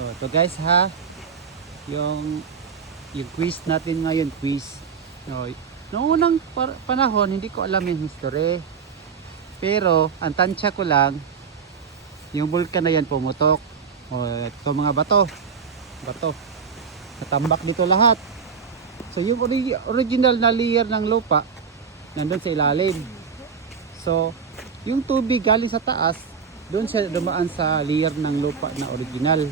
So to guys ha, yung quiz natin ngayon, quiz. No, noong unang panahon hindi ko alam yung history. Pero ang tansya ko lang yung bulkan na yan pumutok. O ito mga bato. Natambak dito lahat. So yung original na layer ng lupa nandun sa ilalim. So yung tubig galing sa taas, doon siya dumaan sa layer ng lupa na original.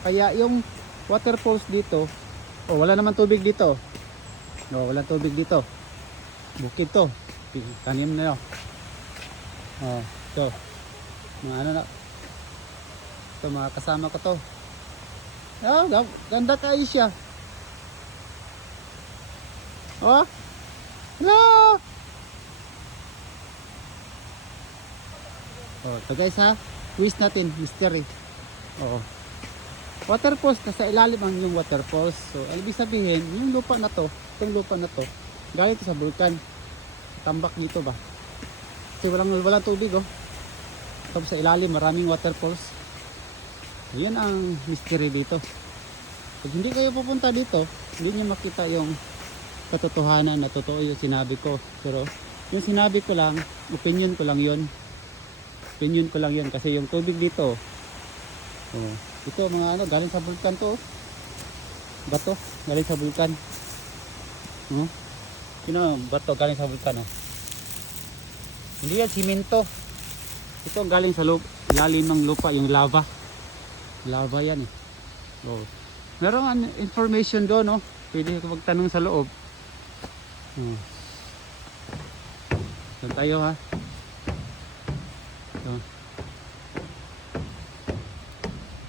Kaya yung waterfalls dito, wala naman tubig dito. Wala tubig dito. Bukid to. Tanim na 'yo. Ito. Mga ano na. Ito mga kasama ko to. Ganda kayo siya. Hello. Ito guys ha. Quiz natin, mystery. Waterfalls, nasa ilalim ang yung waterfalls. So, ibig sabihin, yung lupa na to, itong lupa na to, galing ito sa bulkan. Tambak dito ba? Kasi walang tubig Tapos sa ilalim, maraming waterfalls. Yan ang mystery dito. Pag hindi kayo pupunta dito, hindi nyo makita yung katotohanan na totoo yung sinabi ko. Pero, yung sinabi ko lang, opinion ko lang yun. Opinion ko lang yun kasi yung tubig dito, ito mga ano, galing sa bulkan to. Bato, galing sa bulkan. Bato galing sa bulkan. Hindi yan simento. Ito galing sa lalim ng lupa, yung lava. Lava yan Meron information doon Pwede ko magtanong sa loob. Doon tayo ha.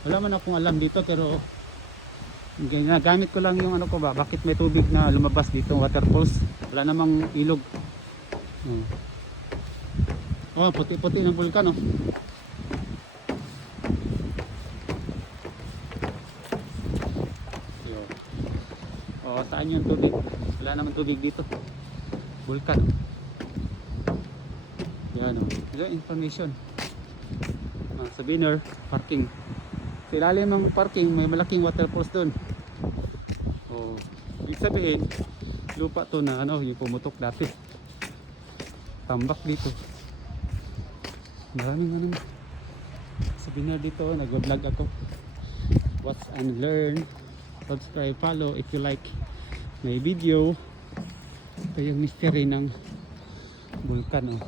Wala man akong alam dito pero ginagamit ko lang yung bakit may tubig na lumabas dito, waterfalls. Wala namang ilog. Puti-puti ng bulkan saan yung tubig? Wala namang tubig dito. Bulkan. Yan yung information. Sa Binner parking. Sa ilalim ng parking may malaking waterfalls doon. Ibig sabihin lupa to na yung pumutok dati. Tambak dito. Maraming sa Binner dito, nag-vlog ako. Watch and learn. Subscribe, follow if you like my video. Ito yung mystery ng bulkan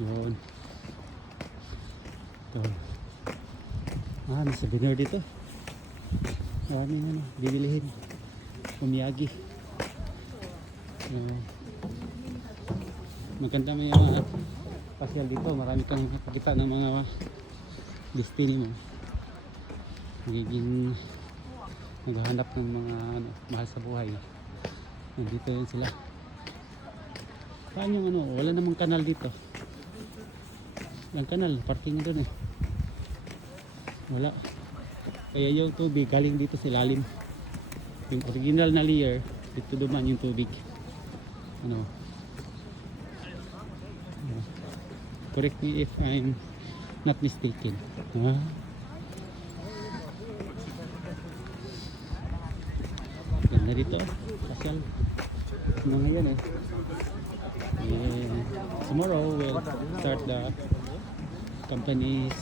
yun. Ito. Nasa Binner dito. Maraming bibilihin. Umiyagi. Maganda may mga pasyal dito. Marami kang makakita ng mga destiny mo. Magiging naghahanap ng mga mahal sa buhay. Nandito yun sila. Saan yung wala namang kanal dito. Ang kanal, parking doon wala. Kaya yung tubig galing dito sa ilalim. Yung original na layer, dito duman yung tubig. Correct me if I'm not mistaken. Ganda dito. Pasyal. Mga yan tomorrow we'll start the company's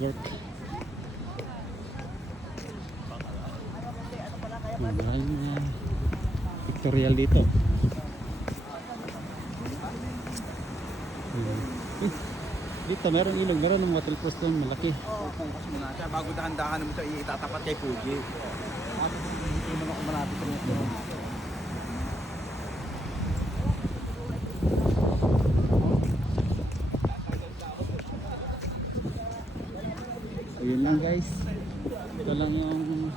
work. Maraming pictorial dito. Dito meron ilog, meron ng waterfalls doon malaki. Bago dahan-dahan mo ito itatapat kay Fuji. Hindi mo na malapit ito. Ayun lang guys, ito lang yung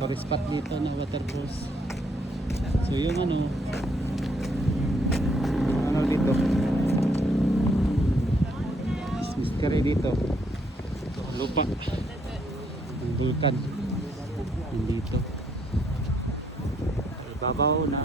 tourist spot dito na waterfalls. So yung dito mystery dito, lupa ng bulkan nandito, ibabaw na